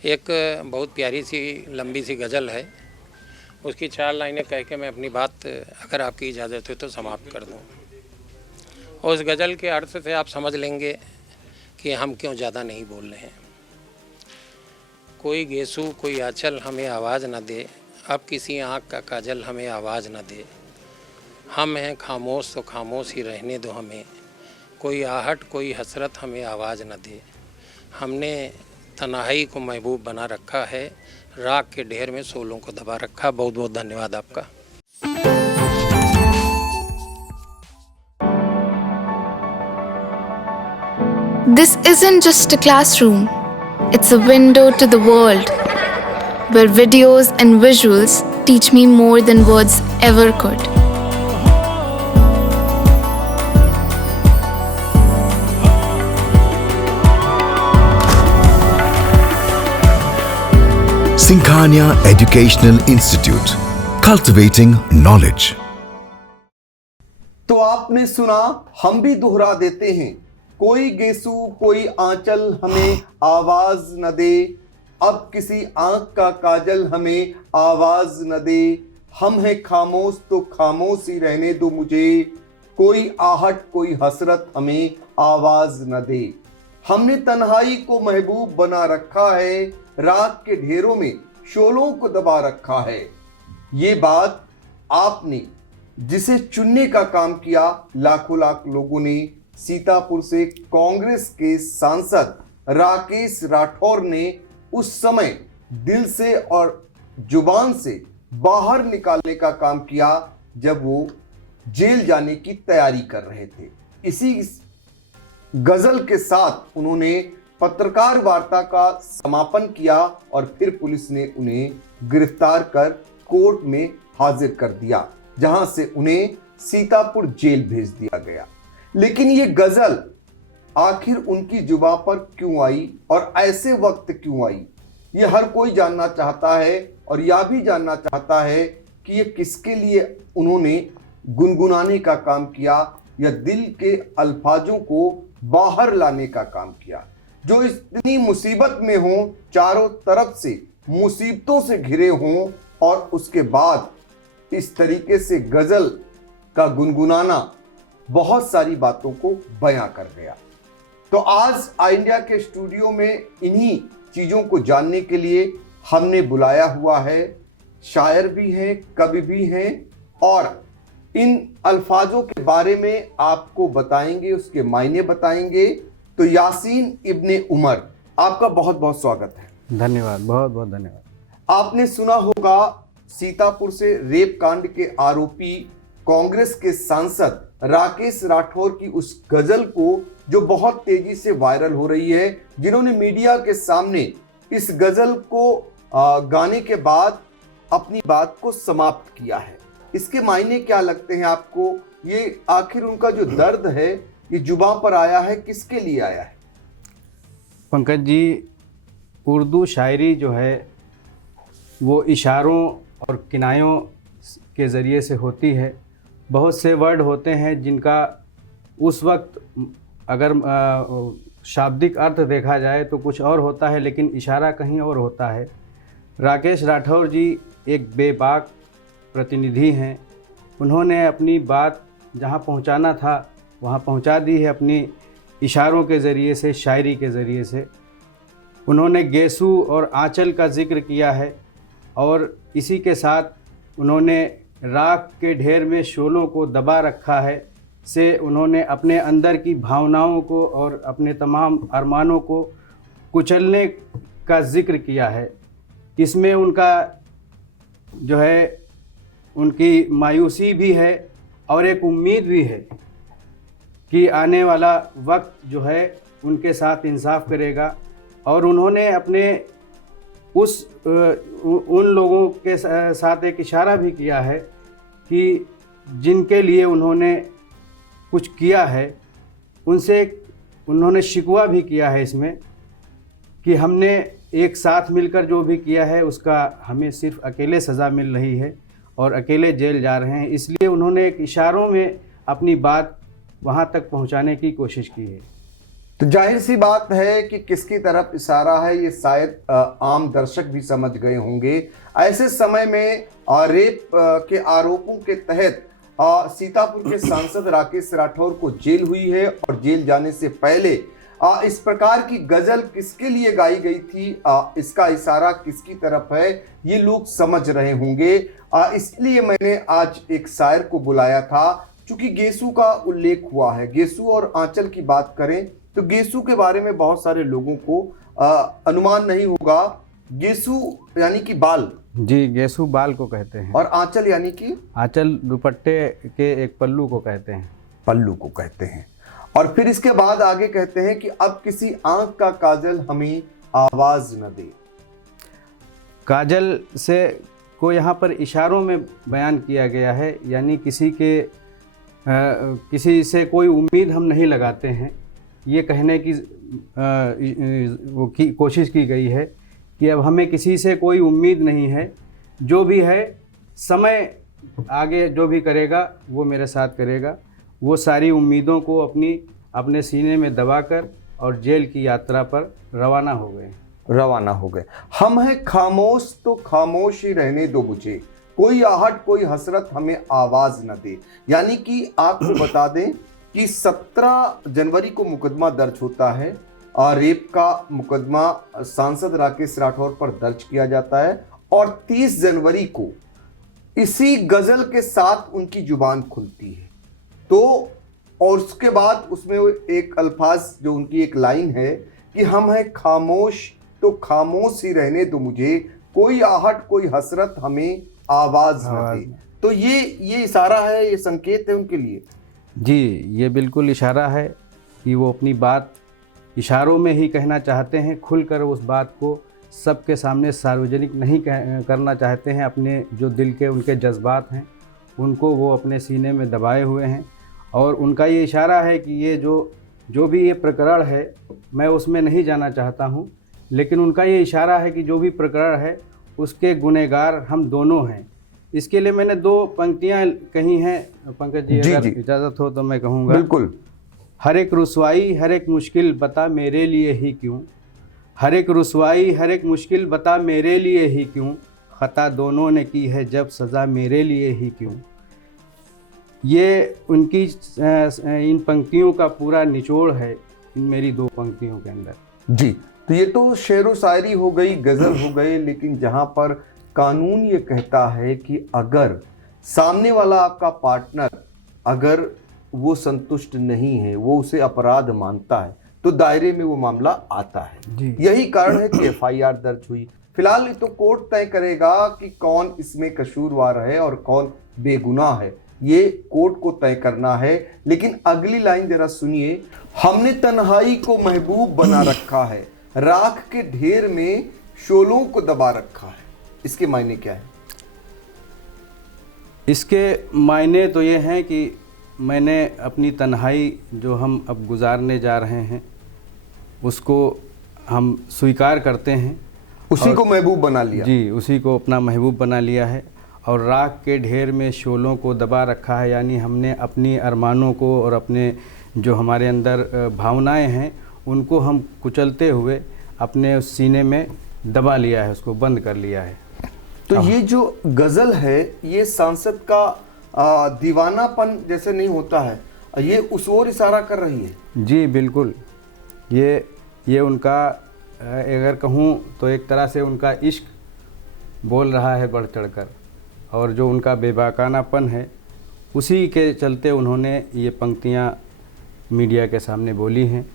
एक बहुत प्यारी सी लंबी सी गज़ल है, उसकी 4 लाइनें कह के मैं अपनी बात अगर आपकी इजाज़त हो तो समाप्त कर दूं। और उस गज़ल के अर्थ से आप समझ लेंगे कि हम क्यों ज़्यादा नहीं बोल रहे हैं। कोई गेसू कोई आँचल हमें आवाज़ न दे, अब किसी आँख का काजल हमें आवाज़ न दे। हम हैं खामोश तो खामोश ही रहने दो हमें, कोई आहट कोई हसरत हमें आवाज़ न दे। हमने तन्हाई को महबूब बना रखा है, राख के ढेर में शोलों को दबा रखा। बहुत बहुत धन्यवाद आपका। This isn't just a classroom, it's a window to the world, where videos and visuals teach me more than words ever could. Singhania Educational Institute, cultivating knowledge. तो आपने सुना, हम भी दोहरा देते हैं। कोई गेसू कोई आंचल हमें आवाज न दे, अब किसी आंख का काजल हमें आवाज न दे। हम हैं खामोश तो खामोश ही रहने दो मुझे, कोई आहट कोई हसरत हमें आवाज न दे। हमने तन्हाई को महबूब बना रखा है, रात के ढेरों में शोलों को दबा रखा है। ये बात आपने जिसे चुनने का काम किया, लाखों लाख लोगों ने सीतापुर से कांग्रेस के सांसद राकेश राठौर ने उस समय दिल से और जुबान से बाहर निकालने का काम किया जब वो जेल जाने की तैयारी कर रहे थे। इसी गजल के साथ उन्होंने पत्रकार वार्ता का समापन किया और फिर पुलिस ने उन्हें गिरफ्तार कर कोर्ट में हाजिर कर दिया, जहां से उन्हें सीतापुर जेल भेज दिया गया। लेकिन ये गजल आखिर उनकी जुबान पर क्यों आई और ऐसे वक्त क्यों आई, ये हर कोई जानना चाहता है। और यह भी जानना चाहता है कि ये किसके लिए उन्होंने गुनगुनाने का काम किया या दिल के अल्फाजों को बाहर लाने का काम किया। जो इतनी मुसीबत में हो, चारों तरफ से मुसीबतों से घिरे हों और उसके बाद इस तरीके से गजल का गुनगुनाना बहुत सारी बातों को बयां कर गया। तो आज आई इंडिया के स्टूडियो में इन्हीं चीजों को जानने के लिए हमने बुलाया हुआ है। शायर भी हैं, कवि भी हैं और इन अल्फाजों के बारे में आपको बताएंगे, उसके मायने बताएंगे। तो यासीन इब्ने उमर, आपका बहुत बहुत स्वागत है। धन्यवाद, बहुत बहुत धन्यवाद। आपने सुना होगा सीतापुर से रेप कांड के आरोपी कांग्रेस के सांसद राकेश राठौर की उस गजल को जो बहुत तेजी से वायरल हो रही है, जिन्होंने मीडिया के सामने इस गजल को गाने के बाद अपनी बात को समाप्त किया है। इसके मायने क्या लगते हैं आपको? ये आखिर उनका जो दर्द है ये जुबान पर आया है, किसके लिए आया है? पंकज जी, उर्दू शायरी जो है वो इशारों और किनायों के ज़रिए से होती है। बहुत से वर्ड होते हैं जिनका उस वक्त अगर शाब्दिक अर्थ देखा जाए तो कुछ और होता है, लेकिन इशारा कहीं और होता है। राकेश राठौर जी एक बेबाक प्रतिनिधि हैं। उन्होंने अपनी बात जहाँ पहुँचाना था वहाँ पहुँचा दी है अपनी इशारों के ज़रिए से, शायरी के ज़रिए से। उन्होंने गेसू और आंचल का ज़िक्र किया है और इसी के साथ उन्होंने राख के ढेर में शोलों को दबा रखा है से उन्होंने अपने अंदर की भावनाओं को और अपने तमाम अरमानों को कुचलने का ज़िक्र किया है। इसमें उनका जो है उनकी मायूसी भी है और एक उम्मीद भी है कि आने वाला वक्त जो है उनके साथ इंसाफ करेगा। और उन्होंने अपने उन लोगों के साथ एक इशारा भी किया है कि जिनके लिए उन्होंने कुछ किया है, उनसे उन्होंने शिकवा भी किया है इसमें कि हमने एक साथ मिलकर जो भी किया है उसका हमें सिर्फ अकेले सज़ा मिल रही है और अकेले जेल जा रहे हैं। इसलिए उन्होंने एक इशारों में अपनी बात वहाँ तक पहुँचाने की कोशिश की है। तो जाहिर सी बात है कि किसकी तरफ इशारा है ये शायद आम दर्शक भी समझ गए होंगे। ऐसे समय में रेप के आरोपों के तहत सीतापुर के सांसद राकेश राठौर को जेल हुई है और जेल जाने से पहले इस प्रकार की गजल किसके लिए गाई गई थी, इसका इशारा किसकी तरफ है ये लोग समझ रहे होंगे। इसलिए मैंने आज एक शायर को बुलाया था। चूंकि गेसू का उल्लेख हुआ है, गेसू और आंचल की बात करें तो गेसू के बारे में बहुत सारे लोगों को अनुमान नहीं होगा। गेसू यानी कि बाल, जी, गेसू बाल को कहते हैं। और आंचल यानी कि आंचल दुपट्टे के एक पल्लू को कहते हैं। पल्लू को कहते हैं। और फिर इसके बाद आगे कहते हैं कि अब किसी आंख का काजल हमें आवाज न दे। काजल से को यहाँ पर इशारों में बयान किया गया है, यानी किसी से कोई उम्मीद हम नहीं लगाते हैं, ये कहने की कोशिश की गई है कि अब हमें किसी से कोई उम्मीद नहीं है, जो भी है समय आगे जो भी करेगा वो मेरे साथ करेगा। वो सारी उम्मीदों को अपने सीने में दबाकर और जेल की यात्रा पर रवाना हो गए। हम हैं खामोश तो खामोश ही रहने दो मुझे, कोई आहट कोई हसरत हमें आवाज न दे। यानी कि आपको बता दें कि 17 जनवरी को मुकदमा दर्ज होता है और रेप का मुकदमा सांसद राकेश राठौर पर दर्ज किया जाता है और 30 जनवरी को इसी गजल के साथ उनकी जुबान खुलती है। तो और उसके बाद उसमें एक अल्फाज जो उनकी एक लाइन है कि हम हैं खामोश तो खामोश ही रहने दो मुझे, कोई आहट कोई हसरत हमें आवाज न दे। तो ये इशारा है, ये संकेत है उनके लिए। जी, ये बिल्कुल इशारा है कि वो अपनी बात इशारों में ही कहना चाहते हैं, खुलकर उस बात को सबके सामने सार्वजनिक नहीं करना चाहते हैं। अपने जो दिल के उनके जज्बात हैं उनको वो अपने सीने में दबाए हुए हैं और उनका ये इशारा है कि ये जो भी ये प्रकरण है मैं उसमें नहीं जाना चाहता हूँ, लेकिन उनका ये इशारा है कि जो भी प्रकरण है उसके गुनहगार हम दोनों हैं। इसके लिए मैंने 2 पंक्तियाँ कही हैं, पंकज जी अगर इजाज़त हो तो मैं कहूँगा। बिल्कुल। हर एक रुसवाई हर एक मुश्किल बता मेरे लिए ही क्यों, हर एक रुसवाई हर एक मुश्किल बता मेरे लिए ही क्यों, ख़ता दोनों ने की है जब सज़ा मेरे लिए ही क्यों। ये उनकी इन पंक्तियों का पूरा निचोड़ है इन मेरी 2 पंक्तियों के अंदर। जी, तो ये तो शेर व शायरी हो गई, गज़ल हो गए, लेकिन जहाँ पर कानून ये कहता है कि अगर सामने वाला आपका पार्टनर अगर वो संतुष्ट नहीं है, वो उसे अपराध मानता है, तो दायरे में वो मामला आता है। यही कारण है कि एफआईआर दर्ज हुई। फिलहाल तो कोर्ट तय करेगा कि कौन इसमें कसूरवार है और कौन बेगुनाह है, ये कोर्ट को तय करना है। लेकिन अगली लाइन जरा सुनिए। हमने तन्हाई को महबूब बना रखा है, राख के ढेर में शोलों को दबा रखा है। इसके मायने क्या है? इसके मायने तो ये हैं कि मैंने अपनी तन्हाई जो हम अब गुजारने जा रहे हैं उसको हम स्वीकार करते हैं, उसी को महबूब बना लिया। जी, उसी को अपना महबूब बना लिया है और राख के ढेर में शोलों को दबा रखा है। यानी हमने अपनी अरमानों को और अपने जो हमारे अंदर भावनाएं हैं उनको हम कुचलते हुए अपने उस सीने में दबा लिया है, उसको बंद कर लिया है। तो ये जो गज़ल है ये सांसद का दीवानापन जैसे नहीं होता है, ये उस ओर इशारा कर रही है। जी बिल्कुल, ये उनका अगर कहूँ तो एक तरह से उनका इश्क बोल रहा है बढ़ चढ़कर, और जो उनका बेबाकानापन है उसी के चलते उन्होंने ये पंक्तियाँ मीडिया के सामने बोली हैं।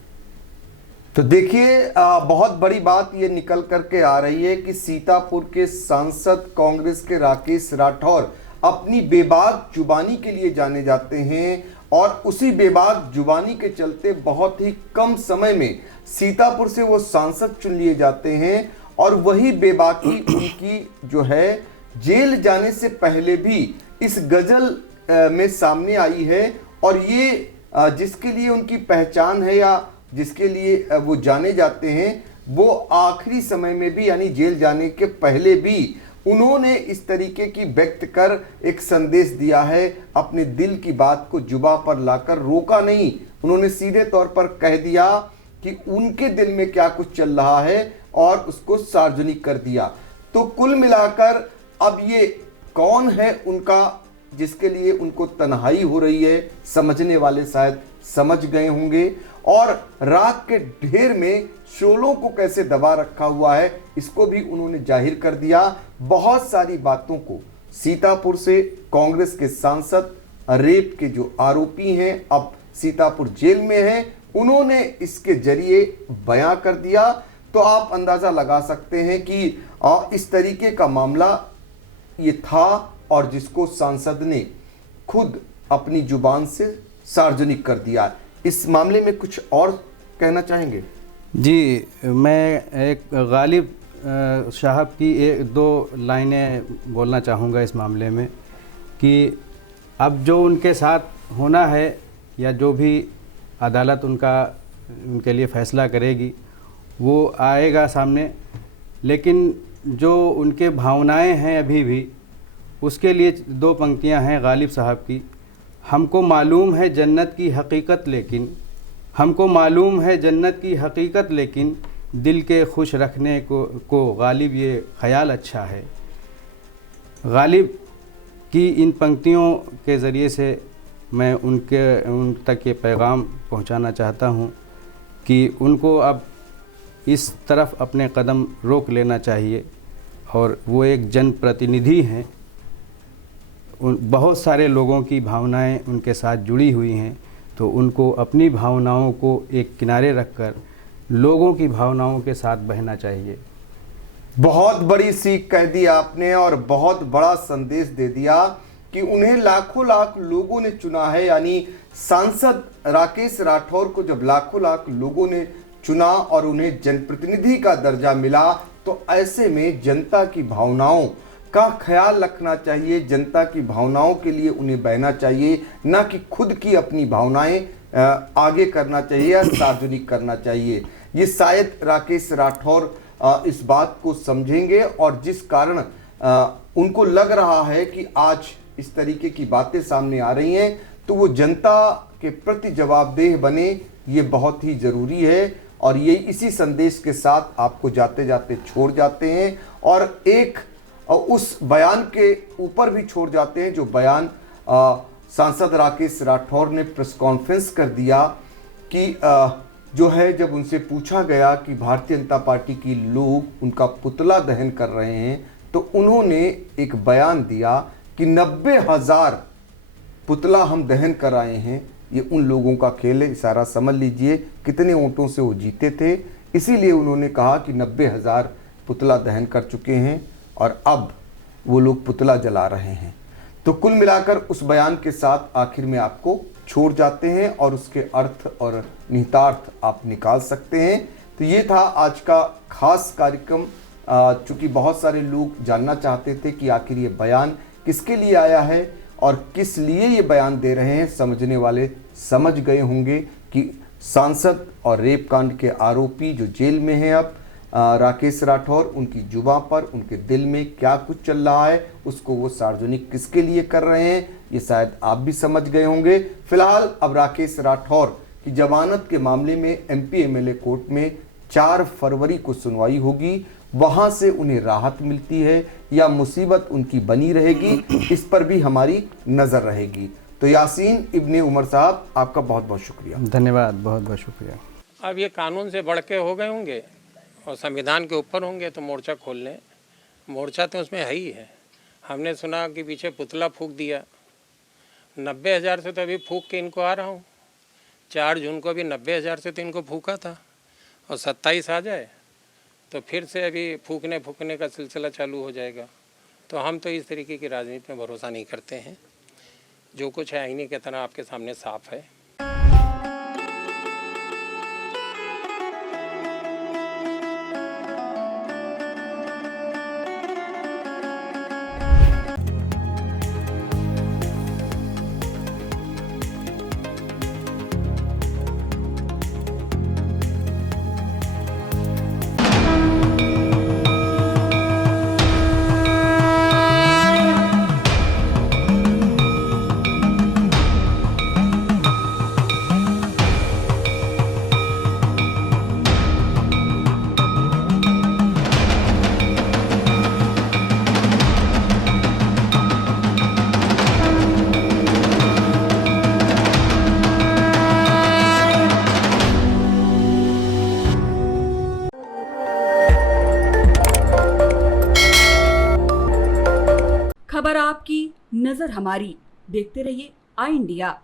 तो देखिए बहुत बड़ी बात ये निकल करके आ रही है कि सीतापुर के सांसद कांग्रेस के राकेश राठौर अपनी बेबाक जुबानी के लिए जाने जाते हैं और उसी बेबाक जुबानी के चलते बहुत ही कम समय में सीतापुर से वो सांसद चुन लिए जाते हैं। और वही बेबाकी उनकी जो है जेल जाने से पहले भी इस गजल में सामने आई है। और ये जिसके लिए उनकी पहचान है या जिसके लिए वो जाने जाते हैं, वो आखिरी समय में भी यानी जेल जाने के पहले भी उन्होंने इस तरीके की व्यक्त कर एक संदेश दिया है। अपने दिल की बात को जुबा पर लाकर रोका नहीं, उन्होंने सीधे तौर पर कह दिया कि उनके दिल में क्या कुछ चल रहा है और उसको सार्वजनिक कर दिया। तो कुल मिलाकर अब ये कौन है उनका जिसके लिए उनको तन्हाई हो रही है, समझने वाले शायद समझ गए होंगे। और राख के ढेर में शोलों को कैसे दबा रखा हुआ है इसको भी उन्होंने जाहिर कर दिया। बहुत सारी बातों को सीतापुर से कांग्रेस के सांसद रेप के जो आरोपी हैं अब सीतापुर जेल में हैं, उन्होंने इसके जरिए बयां कर दिया। तो आप अंदाजा लगा सकते हैं कि इस तरीके का मामला ये था और जिसको सांसद ने खुद अपनी जुबान से सार्वजनिक कर दिया। इस मामले में कुछ और कहना चाहेंगे? जी, मैं एक गालिब साहब की एक दो लाइनें बोलना चाहूँगा इस मामले में कि अब जो उनके साथ होना है या जो भी अदालत उनके लिए फ़ैसला करेगी वो आएगा सामने, लेकिन जो उनके भावनाएं हैं अभी भी, उसके लिए दो पंक्तियां हैं गालिब साहब की। हमको मालूम है जन्नत की हकीकत लेकिन, हमको मालूम है जन्नत की हकीकत लेकिन, दिल के खुश रखने को गालिब ये ख़याल अच्छा है। गालिब की इन पंक्तियों के ज़रिए से मैं उन तक ये पैगाम पहुंचाना चाहता हूं कि उनको अब इस तरफ अपने कदम रोक लेना चाहिए। और वो एक जनप्रतिनिधि हैं, बहुत सारे लोगों की भावनाएं उनके साथ जुड़ी हुई हैं, तो उनको अपनी भावनाओं को एक किनारे रखकर लोगों की भावनाओं के साथ बहना चाहिए। बहुत बड़ी सीख कह दी आपने और बहुत बड़ा संदेश दे दिया कि उन्हें लाखों लाख लोगों ने चुना है। यानी सांसद राकेश राठौर को जब लाखों लाख लोगों ने चुना और उन्हें जनप्रतिनिधि का दर्जा मिला, तो ऐसे में जनता की भावनाओं का ख्याल रखना चाहिए, जनता की भावनाओं के लिए उन्हें बहना चाहिए, ना कि खुद की अपनी भावनाएं आगे करना चाहिए या सार्वजनिक करना चाहिए। ये शायद राकेश राठौर इस बात को समझेंगे और जिस कारण उनको लग रहा है कि आज इस तरीके की बातें सामने आ रही हैं, तो वो जनता के प्रति जवाबदेह बने, ये बहुत ही ज़रूरी है। और ये इसी संदेश के साथ आपको जाते जाते छोड़ जाते हैं और एक उस बयान के ऊपर भी छोड़ जाते हैं जो बयान सांसद राकेश राठौर ने प्रेस कॉन्फ्रेंस कर दिया कि जो है जब उनसे पूछा गया कि भारतीय जनता पार्टी की लोग उनका पुतला दहन कर रहे हैं, तो उन्होंने एक बयान दिया कि 90,000 पुतला हम दहन कर आए हैं। ये उन लोगों का खेल है, इशारा समझ लीजिए कितने वोटों से वो जीते थे। इसीलिए उन्होंने कहा कि 90,000 पुतला दहन कर चुके हैं और अब वो लोग पुतला जला रहे हैं। तो कुल मिलाकर उस बयान के साथ आखिर में आपको छोड़ जाते हैं और उसके अर्थ और निहितार्थ आप निकाल सकते हैं। तो ये था आज का खास कार्यक्रम। चूँकि बहुत सारे लोग जानना चाहते थे कि आखिर ये बयान किसके लिए आया है और किस लिए ये बयान दे रहे हैं, समझने वाले समझ गए होंगे कि सांसद और रेप कांड के आरोपी जो जेल में हैं अब राकेश राठौर, उनकी जुबां पर उनके दिल में क्या कुछ चल रहा है, उसको वो सार्वजनिक किसके लिए कर रहे हैं, ये शायद आप भी समझ गए होंगे। फिलहाल अब राकेश राठौर की जमानत के मामले में एमपी एमएलए कोर्ट में 4 फरवरी को सुनवाई होगी। वहां से उन्हें राहत मिलती है या मुसीबत उनकी बनी रहेगी, इस पर भी हमारी नजर रहेगी। तो यासीन इब्ने उमर साहब, आपका बहुत बहुत शुक्रिया। धन्यवाद, बहुत बहुत शुक्रिया। अब ये कानून से बढ़ के हो गए होंगे और संविधान के ऊपर होंगे तो मोर्चा खोल लें। मोर्चा तो उसमें है ही है। हमने सुना कि पीछे पुतला फूंक दिया। 90,000 से तो अभी फूंक के इनको आ रहा हूँ। 4 जून को अभी 90,000 से तो इनको फूंका था और 27 आ जाए तो फिर से अभी फूकने का सिलसिला चालू हो जाएगा। तो हम तो इस तरीके की राजनीति में भरोसा नहीं करते हैं। जो कुछ है आईने की तरह आपके सामने साफ है। खबर आपकी, नजर हमारी। देखते रहिए आई इंडिया।